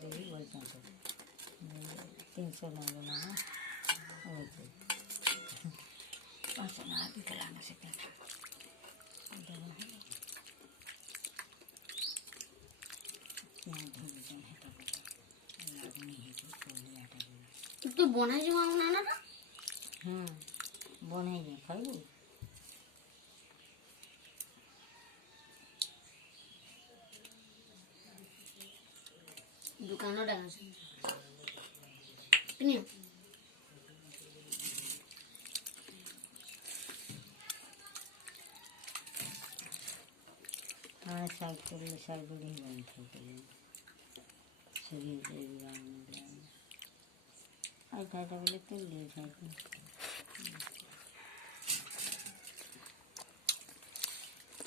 देवी बोलते हैं 300 ना ओके 500 ना आती चलाने से तो बनाई जो ना ना बनाई जे खाइबू दुकानों डाला से किन्हीं हाँ साइकिल ही बंद थी शरीर से अच्छा बोले तो ले साइकिल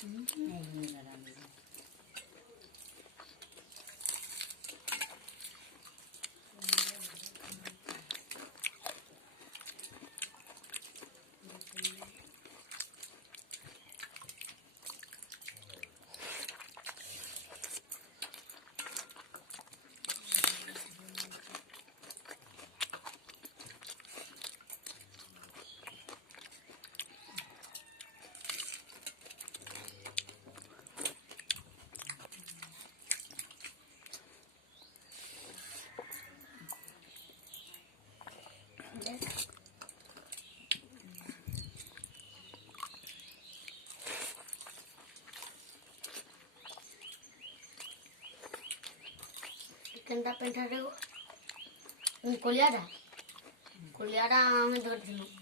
नहीं लगा मेरा कंटा पेंटा रे कोलियाड़ा हमें धर दिलो